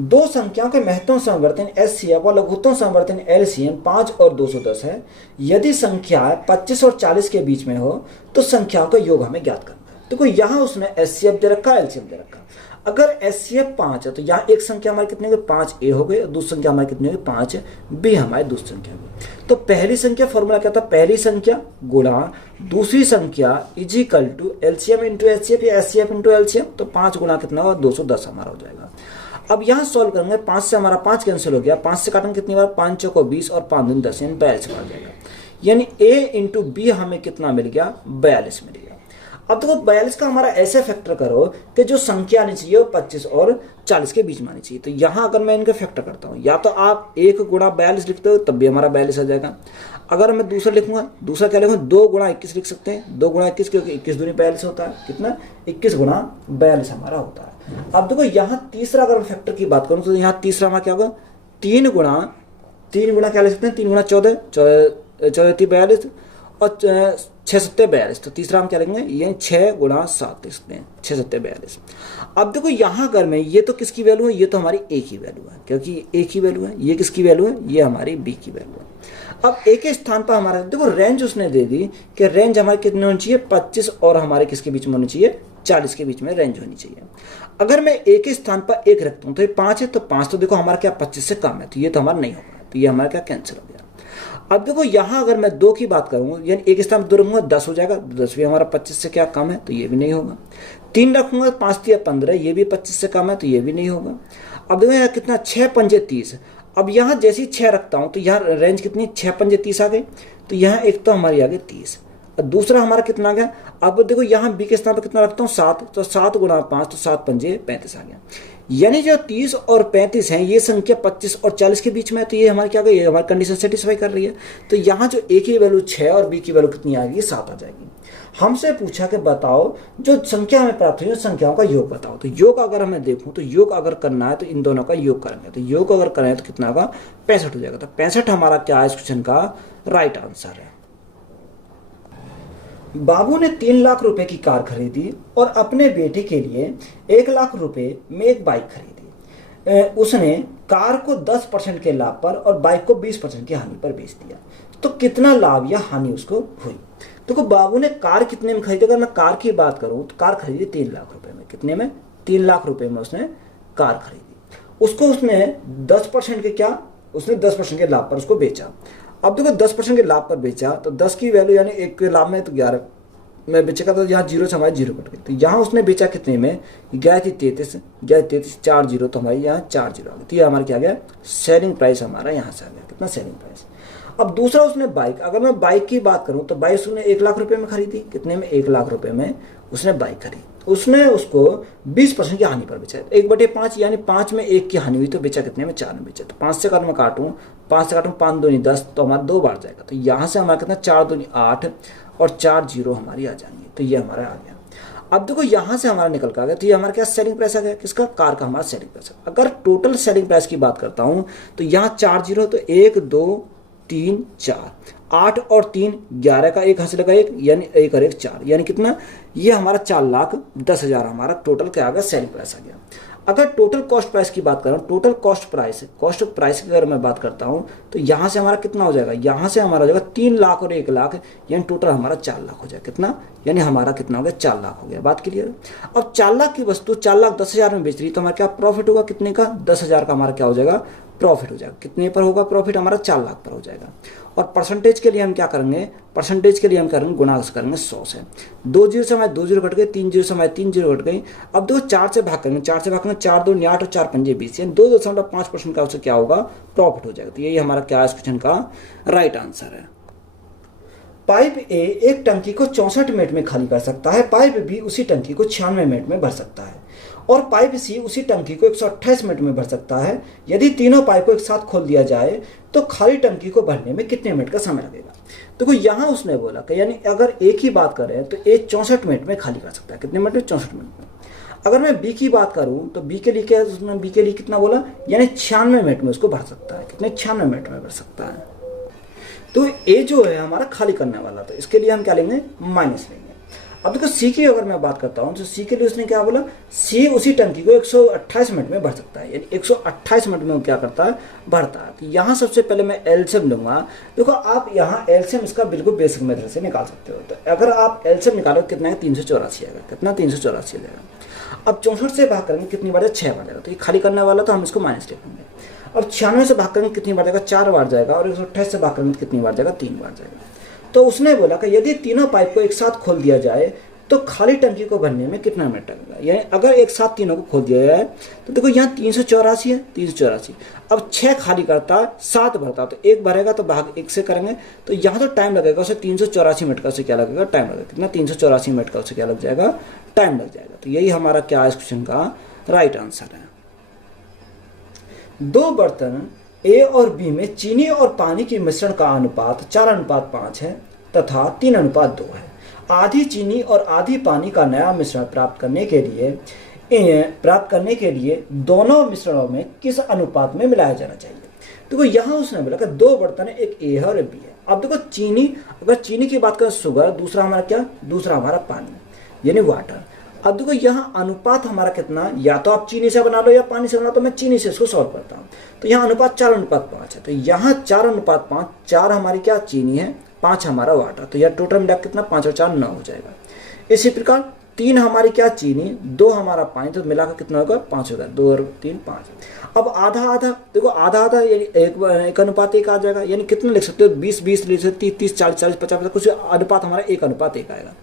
दो संख्याओं के महत्तम समवर्तन एचसीएफ और लघुत्तम समवर्तन एलसीएम 5 और 210 है। यदि संख्या 25 और 40 के बीच में हो तो संख्याओं का योग हमें ज्ञात करना है। देखो यहाँ उसने एचसीएफ दे रखा, एलसीएम दे रखा। अगर एचसीएफ 5 है तो यहाँ एक संख्या हमारी कितनी होगी, 5a हो गई और दूसरी संख्या हमारी कितनी होगी, 5b हमारी दूसरी संख्या होगी। तो पहली संख्या फॉर्मूला क्या था, पहली संख्या गुणा दूसरी संख्या is equal to LCM into HCF या एचसीएफ इंटू एलसीएम। तो 5 गुना कितना होगा, 210 हमारा हो जाएगा। अब यहाँ सॉल्व करेंगे, 5 से हमारा 5 कैंसिल हो गया, 5 से काटेंगे कितनी बार, 5 चौको 20 और 5 दूनी 10 यानी 42 बार जाएगा। यानी a इंटू बी हमें कितना मिल गया, 42 मिल गया। अब देखो 42 का हमारा ऐसे फैक्टर करो कि जो संख्या आनी चाहिए वो 25 और 40 के बीच में आनी चाहिए। तो यहाँ अगर मैं इनका फैक्टर करता हूँ, या तो आप 1 गुणा 42 लिखते हो तब भी हमारा 42 आ जाएगा। अगर मैं दूसरा लिखूंगा, दूसरा क्या लिखूंगा, 2 गुणा 21 लिख सकते हैं, 2 गुणा 21 क्योंकि 21 दूनी 42 होता है। कितना, 21 गुणा 42 हमारा होता है। अब देखो यहाँ तीसरा अगर फैक्टर की बात करूँ तो यहाँ तीसरा हमारा क्या होगा, 3 गुणा क्या लिख सकते हैं, 3 गुणा 14, 14 42 और 6 7 42। तो तीसरा हम क्या लिखेंगे, ये 6 गुणा 7 लिख सकते हैं, 6 7 42। अब देखो यहाँ अगर मैं, ये तो किसकी वैल्यू है, ये तो हमारी ए की वैल्यू है क्योंकि ए की वैल्यू है। ये किसकी वैल्यू है, ये हमारी बी की वैल्यू है। अब ए के स्थान पर हमारा देखो रेंज उसने दे दी कि रेंज हमारी कितनी होनी चाहिए, 25 और हमारे किसके बीच में होनी चाहिए, 40 के बीच में रेंज होनी चाहिए। अगर मैं ए के स्थान पर 1 रखता हूँ तो ये 5 है, तो 5 तो देखो हमारा क्या 25 से कम है, तो ये तो हमारा नहीं होगा, तो ये हमारा क्या कैंसिल हो गया। अब देखो यहाँ अगर मैं 2 की बात करूँ, यानी एक स्थान पर 2 रखूंगा 10 हो जाएगा, 10 भी हमारा 25 से क्या कम है, तो ये भी नहीं होगा। 3 रखूंगा 5 3 15, ये भी 25 से कम है, तो ये भी नहीं होगा। अब देखो यहाँ कितना, 6 पंजे 30। अब यहाँ जैसे ही 6 रखता हूँ तो यहाँ रेंज कितनी, 6 पंजे 30 आ गई। तो यहाँ एक तो हमारी आ गई 30 और दूसरा हमारा कितना आ गया। अब देखो यहाँ बी के स्थान पर कितना रखता हूँ, 7, तो 7 गुणा 5 तो 7 पंजे 35 आ गया। यानी जो 30 और 35 हैं ये संख्या 25 और 40 के बीच में है, तो ये हमारी क्या गई, हमारी कंडीशन सेटिस्फाई कर रही है। तो यहाँ जो ए की वैल्यू 6 और बी की वैल्यू कितनी आ गई, 7 आ जाएगी। हमसे पूछा कि बताओ जो संख्या हमें प्राप्त हुई संख्याओं का योग बताओ। तो योग अगर हमें देखूं तो योग अगर करना है तो इन दोनों का योग करेंगे। तो योग अगर करें तो कितना होगा, 65 हो जाएगा। तो 65 हमारा क्या है इस क्वेश्चन का राइट आंसर है। बाबू ने 3 लाख रुपए की कार खरीदी और अपने बेटे के लिए 1 लाख रुपए में एक बाइक खरीदी। उसने कार को 10% के लाभ पर और बाइक को 20% की हानि पर बेच दिया। तो कितना लाभ या हानि उसको हुई। देखो बाबू ने कार कितने में खरीदी, अगर मैं कार की बात करूं तो कार खरीदी 3 लाख रुपए में। कितने में, 3 लाख रुपए में उसने कार खरीदी। उसको उसने 10% के क्या, उसने 10% के लाभ पर उसको बेचा। अब देखो 10% के लाभ पर बेचा तो 10 की वैल्यू यानी 1 के लाभ में तो 11 में बेचेगा, तो यहाँ 0 से हमारी 0 कट गई। तो यहाँ उसने बेचा कितने में, गया थी 33, 4 0, तो हमारी यहाँ 4 0 आ गई। तो ये हमारा क्या गया, सेलिंग प्राइस हमारा यहाँ से आ गया। कितना, सेलिंग प्राइस। अब दूसरा उसने बाइक, अगर मैं बाइक की बात करूं तो बाइक उसने 1 लाख रुपए में खरीदी। कितने में, 1 लाख रुपए में उसने बाइक खरीदी। उसने उसको 20% की हानि पर बेचा। 1/5 यानी 5 में 1 की हानि हुई, तो बेचा कितने में, 4 में बेचा। तो 5 से अगर मैं काटूं, 5 से काटूं 5 दूनी 10, तो हमारा 2 बार जाएगा। तो यहाँ से हमारा कितना, 4 दूनी 8 और 4 0 हमारी आ जाएंगी। तो ये हमारा आ गया। अब देखो यहाँ से हमारा निकल कर आ गया। तो ये हमारा क्या, सेलिंग प्राइस आ गया, किसका, कार का हमारा सेलिंग प्राइस। अगर टोटल सेलिंग प्राइस की बात करता हूँ तो यहाँ 4 0, तो 1 2 3 4, 8 और 3 11 का 1 हासिल लगा 1, यानी 1 और 1 4, यानी कितना, ये हमारा 4,10,000 हमारा टोटल क्या आ गया, सेलिंग प्राइस आ गया। अगर टोटल कॉस्ट प्राइस की बात करूँ, टोटल कॉस्ट प्राइस की अगर मैं बात करता हूँ तो यहाँ से हमारा कितना हो जाएगा, यहाँ से हमारा हो जाएगा 3 लाख और 1 लाख, यानी टोटल हमारा 4 लाख हो जाएगा। कितना, यानी हमारा कितना हो गया, 4 लाख हो गया। बात क्लियर। अब 4 लाख की वस्तु 4,10,000 में बेच रही तो हमारा क्या प्रॉफिट होगा, कितने का, 10,000 का हमारा क्या हो जाएगा, प्रॉफिट हो जाएगा। कितने पर होगा प्रॉफिट, हमारा 4 लाख पर हो जाएगा। और परसेंटेज के लिए हम क्या करेंगे, परसेंटेज के लिए हम करेंगे गुणा करेंगे 100 से। 2 जीरो से हमारे 2 जीरो कट गए, 3 जीरो से हमारे 3 जीरो कट गई। अब देखो 4 से भाग करेंगे, 4 से भाग करेंगे, 4 2 8 और 4 5 20, यानी 2.5% का उससे क्या होगा, प्रॉफिट हो जाएगा। तो यही हमारा क्या इस क्वेश्चन का राइट आंसर है। पाइप ए एक टंकी को 64 मिनट में खाली कर सकता है, पाइप बी उसी टंकी को 96 मिनट में भर सकता है, और पाइप सी उसी टंकी को 128 मिनट में भर सकता है। यदि तीनों पाइप को एक साथ खोल दिया जाए तो खाली टंकी को भरने में कितने मिनट का समय लगेगा। देखो यहाँ उसने बोला कि यानी अगर ए की बात करें तो ए 64 मिनट में खाली कर सकता है। कितने मिनट में, 64 मिनट में। अगर मैं बी की बात करूं तो बी के लिए क्या है, उसने बी के लिए कितना बोला, यानी 96 मिनट में उसको भर सकता है। कितने, 96 मिनट में भर सकता है। तो ए जो है हमारा खाली करने वाला, तो इसके लिए हम क्या लेंगे, माइनस लेंगे। अब देखो सी की अगर मैं बात करता हूँ तो सी के लिए उसने क्या बोला, सी उसी टंकी को 128 मिनट में भर सकता है, यानी 128 मिनट में वो क्या करता है, भरता है। तो यहाँ सबसे पहले मैं एलसीएम लूंगा। देखो आप यहाँ एलसीएम इसका बिल्कुल बेसिक मेथड से निकाल सकते हो। तो अगर आप एलसीएम निकालो कितना है, 384 आएगा। कितना, 384 आ जाएगा। अब 64 से भाग करेंगे कितनी बार, 6 बार जाएगा। तो ये खाली करने वाला तो हम इसको माइनस लिखेंगे। अब 96 से भाग करेंगे कितनी बार जाएगा, 4 बार जाएगा। और 128 से भाग करेंगे कितनी बार जाएगा, 3 बार जाएगा। तो उसने बोला कि यदि तीनों पाइप को एक साथ खोल दिया जाए तो खाली टंकी को भरने में कितना मिनट लगेगा, यानी अगर एक साथ तीनों को खोल दिया जाए तो देखो यहाँ 384 है, 384। अब 6 खाली करता है, 7 भरता, तो 1 भरेगा तो भाग 1 से करेंगे, तो यहाँ तो टाइम लगेगा उसे 384 मिनट का, उसे क्या लगेगा, टाइम लगेगा। कितना, 384 मिनट का उसे क्या लग जाएगा, टाइम लग जाएगा। तो यही हमारा क्या इस क्वेश्चन का राइट आंसर है। 2 बर्तन ए और बी में चीनी और पानी के मिश्रण का अनुपात 4:5 है तथा 3:2 है। आधी चीनी और आधी पानी का नया मिश्रण प्राप्त करने के लिए दोनों मिश्रणों में किस अनुपात में मिलाया जाना चाहिए। देखो यहाँ उसने बोला कि 2 बर्तन है, एक ए है और एक बी है। अब देखो चीनी, अगर चीनी की बात करें शुगर, दूसरा हमारा क्या, दूसरा हमारा पानी यानी वाटर। अब देखो यहाँ अनुपात हमारा कितना, या तो आप चीनी से बना लो या पानी से बना लो। तो मैं चीनी से इसको सॉल्व करता हूँ। तो यहाँ अनुपात 4:5 है। तो यहाँ 4:5, 4 हमारी क्या चीनी है, 5 हमारा वाटर। तो यह टोटल मिला कितना, 5 और 4 9 हो जाएगा। इसी प्रकार 3 हमारी क्या चीनी, 2 हमारा पानी, तो मिलाकर कितना होगा, 5 होगा। 2 और 3 5। अब आधा आधा, देखो आधा आधा यानी 1:1 आ जाएगा। यानी कितना लिख सकते हो, 20 लिख सकते, 30 40 50, कुछ अनुपात हमारा 1:1 आएगा।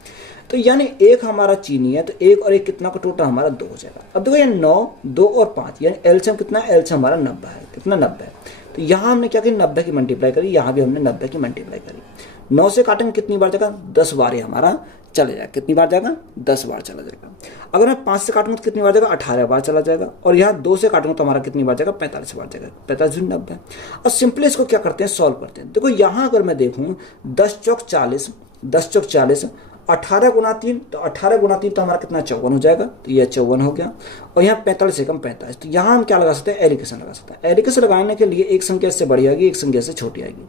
तो यानी 1 हमारा चीनी है, तो 1 और 1 कितना का टोटल हमारा 2 हो जाएगा। अब देखो ये 9, 2 और 5, यानी एलसीएम कितना, एलसीएम हमारा 90 है। कितना, 90 है। तो यहाँ हमने क्या किया, 90 की मल्टीप्लाई करी, यहाँ भी हमने 90 की मल्टीप्लाई करी। 9 से काटेंगे कितनी बार जाएगा, 10 बार ही हमारा चला जाएगा। कितनी बार जाएगा, 10 बार चला जाएगा। अगर मैं 5 से काटूंगा तो कितनी बार जाएगा, 18 बार चला जाएगा। और यहाँ 2 से काटूंगा तो हमारा कितनी बार जाएगा, 45 बार जाएगा। 45 90। और सिंपली इसको क्या करते हैं, सॉल्व करते हैं। देखो यहाँ अगर मैं देखूँ 10 चौक 40, 10 चौक 40, 18 गुना 3, तो 18 गुना 3 तो हमारा कितना, 54 हो जाएगा। तो यह 54 हो गया। और यहाँ 45 से कम 45, तो यहाँ हम क्या लगा सकते हैं, एलिकेशन लगा सकते हैं। एलिकेशन लगाने के लिए एक संख्या इससे बड़ी आएगी, एक संख्या से छोटी आएगी।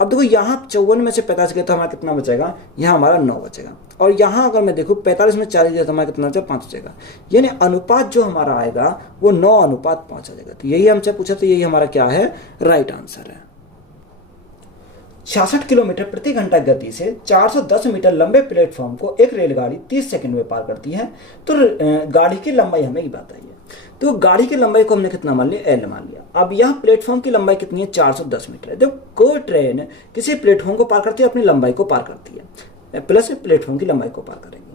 अब देखो यहाँ 54 में से 45 गया तो हमारा कितना बचेगा, यहाँ हमारा 9 बचेगा। और यहाँ अगर मैं देखूँ 45 में 40 गया तो हमारा कितना बचेगा, 5 बचेगा। यानी अनुपात जो हमारा आएगा वो 9:5 आ जाएगा। तो यही हमसे पूछा, तो यही हमारा क्या है, राइट आंसर है। 66 किलोमीटर प्रति घंटा गति से 410 मीटर लंबे प्लेटफॉर्म को एक रेलगाड़ी 30 सेकंड में पार करती है। तो गाड़ी की लंबाई हमें बताइए। तो गाड़ी की लंबाई को हमने कितना मान लिया, एल मान लिया। अब यहाँ प्लेटफॉर्म की लंबाई कितनी है, 410 मीटर है। देखो कोई ट्रेन किसी प्लेटफॉर्म को पार करती है, अपनी लंबाई को पार करती है, प्लस प्लेटफॉर्म की लंबाई को पार करेंगे।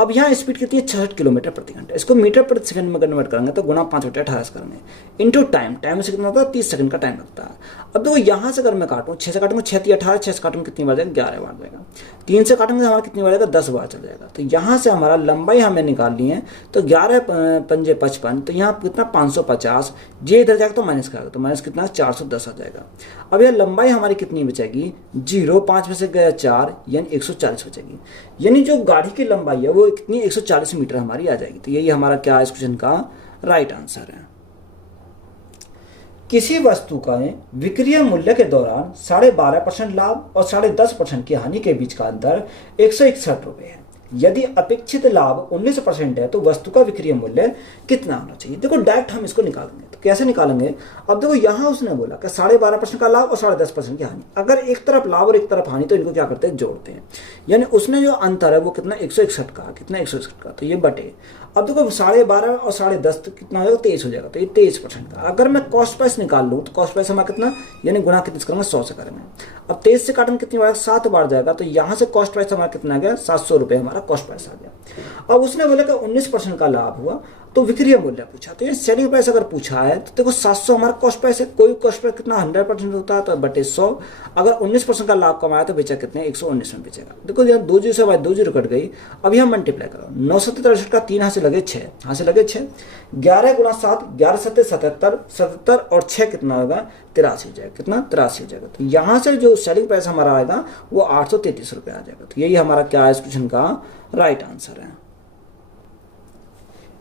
अब यहाँ स्पीड कितनी है, 66 किलोमीटर प्रति घंटा। इसको मीटर प्रति सेकंड में कन्वर्ट करेंगे तो गुणा 5/18 करेंगे, इंटू टाइम, टाइम से कितना होता है, 30 सेकंड का टाइम लगता है। अब देखो यहाँ से अगर मैं काटूँ, 6 से काटूंगा 6 18, 6 से काटूंगा कितनी बार जाएगा, 11 बार जाएगा। 3 से काटूंगे हमारा कितनी बार जाएगा, 10 बार चल जाएगा। तो यहाँ से हमारा लंबाई हमें निकालनी है, तो 11 पंजे 55, तो यहाँ कितना 550। ये इधर जाएगा तो माइनस करेगा, तो माइनस कितना 410 आ जाएगा। अब यह लंबाई हमारी कितनी बचेगी, 0, 5 में से गया 4, यानी 140 बचेगी। यानी जो गाड़ी की लंबाई है वो कितनी, 140 मीटर हमारी आ जाएगी। तो यही हमारा क्या इस क्वेश्चन का राइट आंसर है। किसी वस्तु का विक्रय मूल्य के दौरान 12.5% लाभ और 10.5% की हानि के बीच का अंतर 161 रुपये है। यदि अपेक्षित लाभ 19% है तो वस्तु का विक्रय मूल्य कितना होना चाहिए। देखो डायरेक्ट हम इसको निकालेंगे, तो कैसे निकालेंगे। अब देखो यहाँ उसने बोला कि 12.5% का लाभ और 10.5% की हानि। अगर एक तरफ लाभ और एक तरफ हानि तो इनको क्या करते हैं, जोड़ते हैं। यानी उसने जो अंतर है वो कितना 161 का, कितना 161 का, तो ये बटे। अब देखो 12.5 और 10.5 कितना हो जाएगा, 23 हो जाएगा, तो ये 23% का। अगर मैं कॉस्ट प्राइस निकाल लूँ तो कॉस्ट प्राइस हमारा कितना, यानी गुना कितने करेंगे, 100 से करेंगे। अब 23 से काटेंगे कितनी बार, 7 बार जाएगा, तो यहाँ से कॉस्ट प्राइस हमारा कितना आ गया, 700 रुपये हमारा कॉस्ट प्राइस आ गया। अब उसने बोला कि 19% का लाभ हुआ तो विक्रय मूल्य पूछा, तो ये सेलिंग प्राइस अगर पूछा है तो देखो 700 हमारा कॉस्ट प्राइस है। कोई कॉस्ट प्राइस कितना 100% होता है तो बटे 100। अगर 19% का लाभ कमाया तो बेचा कितने, 119 में बेचेगा। देखो यहाँ 2 जीरो से बाद 2 जीरो कट गई। अब यहाँ मल्टीप्लाई करो, 967 का 3 हाथ से लगे 6, हाथ से लगे 6, 11 गुणा 7, 11 7 77, 77 और 6 कितना होगा, 83 हो जाएगा, कितना 83 हो जाएगा। तो यहाँ से जो सेलिंग प्राइस हमारा आएगा वो 833 रुपये आ जाएगा। तो यही हमारा क्या है, इस क्वेश्चन का राइट आंसर है।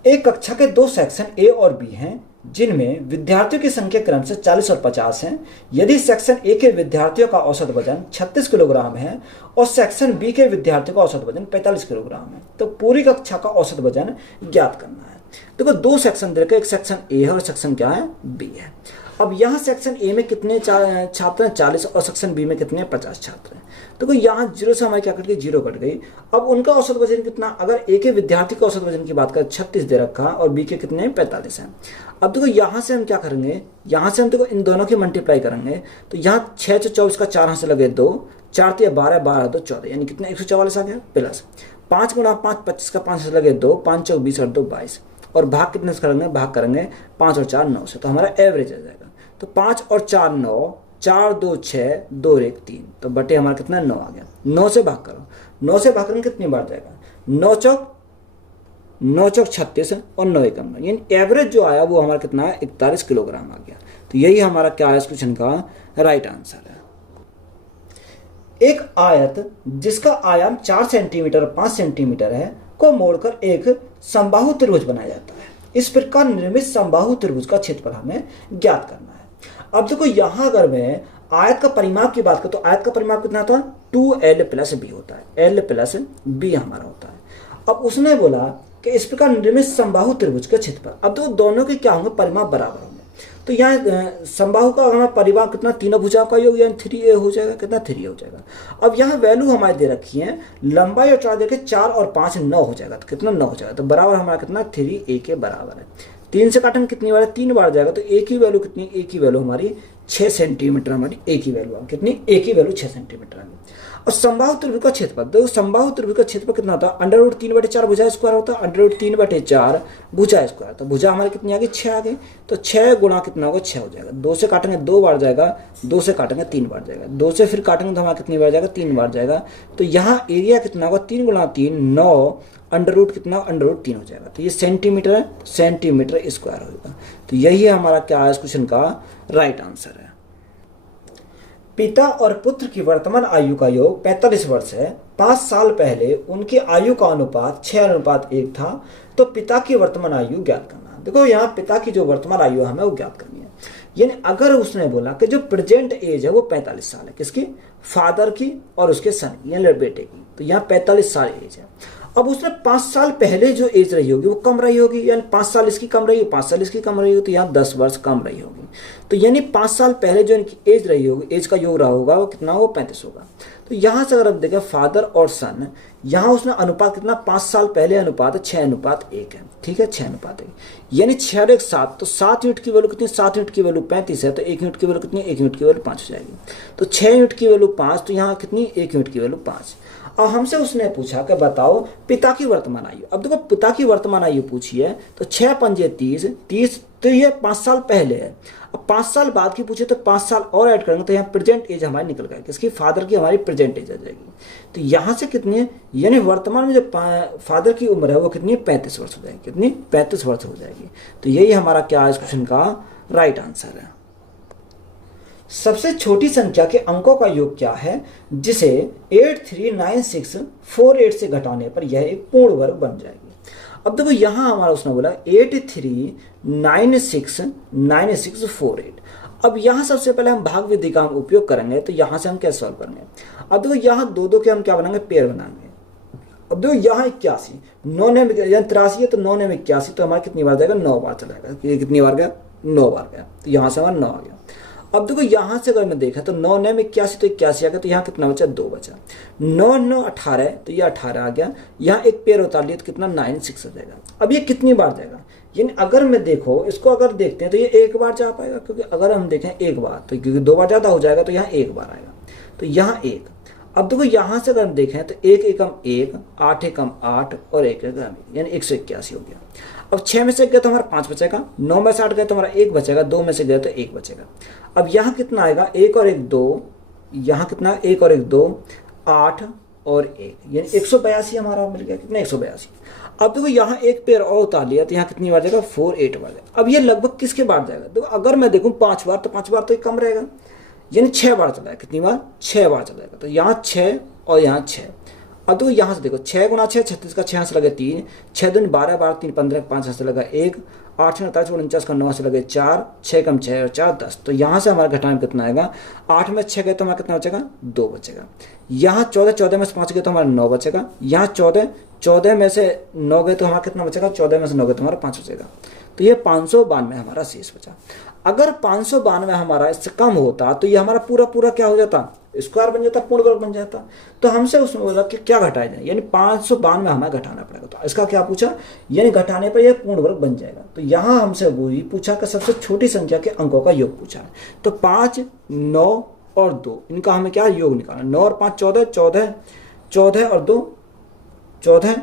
एक कक्षा के 2 सेक्शन ए और बी हैं जिनमें विद्यार्थियों की संख्या क्रम से 40 और 50 है। यदि सेक्शन ए के विद्यार्थियों का औसत वजन 36 किलोग्राम है और सेक्शन बी के विद्यार्थियों का औसत वजन 45 किलोग्राम है तो पूरी कक्षा का औसत वजन ज्ञात करना है। देखो 2 सेक्शन दे रखे, एक सेक्शन ए है और सेक्शन क्या है, बी है। अब यहाँ सेक्शन ए में कितने छात्र हैं, 40, और सेक्शन बी में कितने 50 छात्र हैं। देखो यहाँ 0 से हमारी क्या कट गई, 0 कट गई। अब उनका औसत वजन कितना, अगर ए के विद्यार्थी का औसत वजन की बात करें 36 दे रखा और बी के कितने 45 हैं। अब देखो यहाँ से हम क्या करेंगे, यहाँ से हम देखो इन दोनों की मल्टीप्लाई करेंगे तो यहाँ 6 से 24 का 4 हाथ से लगे 2, 4 3 12, 12 2 14, यानी कितना 144 आ गया। प्लस 5 गुणा 5 25 का 5 से लगे 2, 5 4 20 और 2 22, और भाग कितने से करेंगे, भाग करेंगे 5 और 4 9 से, तो हमारा एवरेज आ जाएगा। तो 5 और 4 9, 4 2 6, 2 1 3, तो बटे हमारा कितना 9 आ गया। 9 से भाग करो, 9 से भाग करेंगे कितनी बार जाएगा, 9 चौक 36 और 9 एकम, यानी एवरेज जो आया वो हमारा कितना है 41 किलोग्राम आ गया। तो यही हमारा क्या है इस क्वेश्चन का राइट आंसर है। एक आयत जिसका आयाम 4 सेंटीमीटर और 5 सेंटीमीटर है को मोड़कर एक समबाहु त्रिभुज बनाया जाता है। इस प्रकार निर्मित समबाहु त्रिभुज का क्षेत्रफल हमें ज्ञात करना है। अब देखो यहाँ अगर मैं आयत का परिमाप की बात करूं तो आयत का परिमाप कितना होता है, 2l + b होता है, l + b हमारा होता है। अब उसने बोला कि इस प्रकार निर्मित समबाहु त्रिभुज का क्षेत्रफल, अब तो दोनों के क्या होंगे, परिमाप बराबर होंगे। तो यहाँ समबाहु का हमारा परिमाप कितना, तीनों भुजाओं का योग यानी 3a हो जाएगा, कितना 3a हो जाएगा। अब यहाँ वैल्यू हमारे दे रखी है, लंबाई और चौड़ाई देखे 4 और 5 9 हो जाएगा, तो कितना 9 हो जाएगा, तो बराबर हमारा कितना 3a के बराबर है। 3 से काटेंगे कितनी बार, 3 बार जाएगा, तो a की वैल्यू कितनी, a की वैल्यू हमारी 6 सेंटीमीटर, हमारी a की वैल्यू कितनी, a की वैल्यू 6 सेंटीमीटर है। और समबाहु त्रिभुज का क्षेत्रफल, देखो समबाहु त्रिभुज का क्षेत्रफल कितना होता है, √3/4 भुजा स्क्वायर होता है, √3/4 भुजा स्क्वायर, तो भुजा हमारी कितनी आ गई, 6 आ गई, तो 6 गुणा कितना होगा, 6 हो जाएगा। 2 से काटेंगे 2 बार जाएगा, 2 से काटेंगे 3 बार जाएगा, 2 से फिर काटेंगे तो हमारा कितनी बार जाएगा, 3 बार जाएगा। तो यहाँ एरिया कितना होगा, 3 गुणा 3 9, अंडर कितना, √3 हो जाएगा। तो ये सेंटीमीटर है, सेंटीमीटर स्क्वायर होगा। तो यही हमारा क्या है इस क्वेश्चन का राइट आंसर है। पिता और पुत्र की वर्तमान आयु का योग 45 वर्ष है। 5 साल पहले उनकी आयु का अनुपात 6:1 था, तो पिता की वर्तमान आयु ज्ञात करना। देखो यहाँ पिता की जो वर्तमान आयु हमें वो ज्ञात करनी है। यानी अगर उसने बोला कि जो प्रेजेंट एज है वो 45 साल है, किसकी, फादर की और उसके सन की यानी बेटे की, तो यहाँ 45 साल एज है। अब उसने 5 साल पहले जो एज रही होगी वो कम रही होगी, यानी 5 साल इसकी कम रही है, 5 साल इसकी कम रही होगी, तो यहाँ 10 वर्ष कम रही होगी। तो यानी 5 साल पहले जो इनकी एज रही होगी, एज का योग रहा होगा वो कितना, वो 35 होगा। तो यहाँ से अगर आप देखें फादर और सन, यहाँ उसने अनुपात कितना, 5 साल पहले अनुपात 6:1 है, ठीक है, 6:1, यानी 6 और 1 7, तो 7 यूनिट की वैल्यू कितनी, 7 यूनिट की वैल्यू 35 है, तो 1 यूनिट की वैल्यू कितनी, 1 यूनिट की वैल्यू 5 हो जाएगी। तो 6 यूनिट की वैल्यू 5, तो यहाँ कितनी, 1 यूनिट की वैल्यू 5। और हमसे उसने पूछा कि बताओ पिता की वर्तमान आयु। अब देखो पिता की वर्तमान आयु पूछी है तो 6 पंजे 30, तो ये 5 साल पहले है। अब 5 साल बाद की पूछे तो 5 साल और ऐड करेंगे तो यहाँ प्रेजेंट एज हमारी निकल गई, किसकी, फादर की हमारी प्रेजेंट एज आ जाएगी। तो यहाँ से कितनी है, यानी वर्तमान में जो फादर की उम्र है वो कितनी, 35 वर्ष हो जाएगी, कितनी, 35 वर्ष हो जाएगी। तो यही हमारा क्या है इस क्वेश्चन का राइट आंसर है। सबसे छोटी संख्या के अंकों का योग क्या है जिसे 839648 से घटाने पर यह एक पूर्ण वर्ग बन जाएगी। अब देखो यहाँ हमारा उसने बोला 83969648। अब यहाँ सबसे पहले हम भाग विधि का हम उपयोग करेंगे, तो यहाँ से हम कैसे सॉल्व करेंगे। अब देखो यहाँ 2 के हम क्या बनाएंगे, पेयर बनाएंगे। अब देखो यहाँ 81, 9 ने 83 है तो 9 ने 81, तो हमारा कितनी बार जाएगा, 9 बार चलाएगा। ये कितनी बार गया, 9 बार गया, तो यहाँ से हमारा 9 आ गया। अब देखो यहाँ से अगर मैं देखा तो 9 ने 81 तो 81 आ गया, तो यहाँ कितना बचा, 2 बचा। 9 9 18 तो ये 18 आ गया। यहाँ एक पेयर उतार लिया तो कितना 9 6 हो जाएगा। अब ये कितनी बार जाएगा, यानी अगर मैं देखो इसको अगर देखते हैं तो ये एक बार जा पाएगा, क्योंकि अगर हम देखें एक बार तो क्योंकि 2 बार ज़्यादा हो जाएगा तो यहाँ एक बार आएगा, तो यहाँ एक। अब देखो यहाँ से अगर हम देखें तो 1 एकम 1, 8 एकम 8 और 1 एकम 1, यानी 181 हो गया। अब 6 में से गया तो हमारा 5 बचेगा, 9 में से 8 गया तो हमारा 1 बचेगा, 2 में से गया तो 1 बचेगा। अब यहाँ कितना आएगा, 1 और 1 2, यहाँ कितना 1 और 1 2, 8 और 1, यानी 182 हमारा मिल गया। कितना, 182। अब देखो यहाँ एक पेयर और उतार लिया तो यहाँ कितनी बार जाएगा, 4 8 बार जाएगा। अब ये लगभग किसके बार जाएगा, देखो अगर मैं देखूँ 5 बार तो 5 बार तो ये कम रहेगा, यानी 6 बार चलाएगा। कितनी बार, 6 बार चलाएगा, तो यहाँ 6 और यहाँ 6। अब देखो यहाँ से देखो 6 गुना 6 36 का 6 से लगे 3, 6 दूनी 12 12 3 15 5 से लगा 1, 8 49 49 का 9 से लगे 4, 6 कम 6 और 4 10। तो यहाँ से हमारा घटाना कितना आएगा, 8 में 6 गए तो हमारा कितना बचेगा, 2 बचेगा। यहाँ 14 14 में से 5 गए तो हमारा 9 बचेगा। यहाँ 14 14 में से 9 गए तो हमारा कितना बचेगा, 14 में से 9 गए तो हमारा 5 बचेगा। तो ये 592 हमारा शेष बचा। अगर 592 हमारा इससे कम होता तो ये हमारा पूरा पूरा क्या हो जाता, स्क्वायर बन जाता, पूर्ण वर्ग बन जाता। तो हमसे उसमें बोला कि क्या घटाया जाए, यानी 592 हमें घटाना पड़ेगा। तो इसका क्या पूछा, यानी घटाने पर यह पूर्ण वर्ग बन जाएगा। तो यहाँ हमसे वही पूछा कि सबसे छोटी संख्या के अंकों का योग पूछा है। तो 5 9 और 2 इनका हमें क्या योग निकालना, 9 और 5 14, 14 14 और 2 14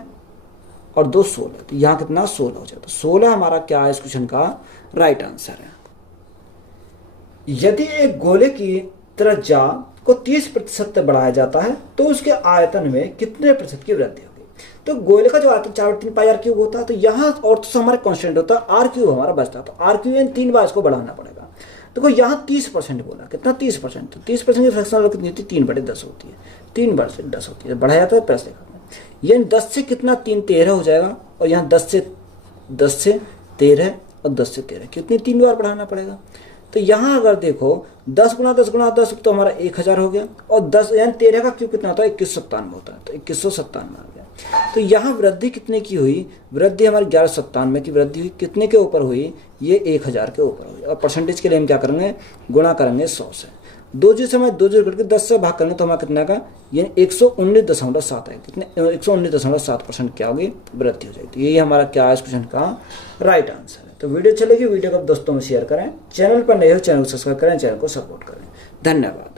और 2 16। तो यहाँ कितना 16 हो जाता। तो 16 हमारा क्या है इस क्वेश्चन का राइट आंसर है। यदि एक गोले की त्रिज्या को 30% तक बढ़ाया जाता है तो उसके आयतन में कितने प्रतिशत की वृद्धि होगी। तो गोले का जो आयतन 4/3 पाई आर क्यूब होता है, तो यहाँ और तो हमारा कांस्टेंट होता है आर क्यूब हमारा बचता है। तो आर क्यूब यानी 3 बार इसको बढ़ाना पड़ेगा। देखो यहाँ 30% बोला, कितना 30%, तो 30% की फ्रैक्शनल कितनी होती है, 3/10 होती है, 3/10 होती है, बढ़ाया जाता है प्लस लिखा है। यानी 10 से कितना 3 13 हो जाएगा, और यहाँ 10 से 13 और 10 से 13 कितनी 3 बार बढ़ाना पड़ेगा। तो यहाँ अगर देखो 10 गुना 10 गुना 10 तो हमारा 1000 हो गया, और 10 यानी 13 का क्यूब कितना होता है, 2197 होता है, तो 2197 आ गया। तो यहाँ वृद्धि कितने की हुई, वृद्धि हमारी 1197 की वृद्धि हुई। कितने के ऊपर हुई, ये 1000 के ऊपर हुई। और परसेंटेज के लिए हम क्या करेंगे, गुणा करेंगे 100 से। 2 जीरो से हमें 2 जीरो करके 10 से भाग करेंगे तो हमारा कितना का, यानी 119.7 है। कितने 119.7% क्या होगी, वृद्धि हो जाएगी। यही हमारा क्या है इस क्वेश्चन का राइट आंसर है। तो वीडियो चलेगी, वीडियो को दोस्तों में शेयर करें, चैनल पर नए हो चैनल को सब्सक्राइब करें, चैनल को सपोर्ट करें। धन्यवाद।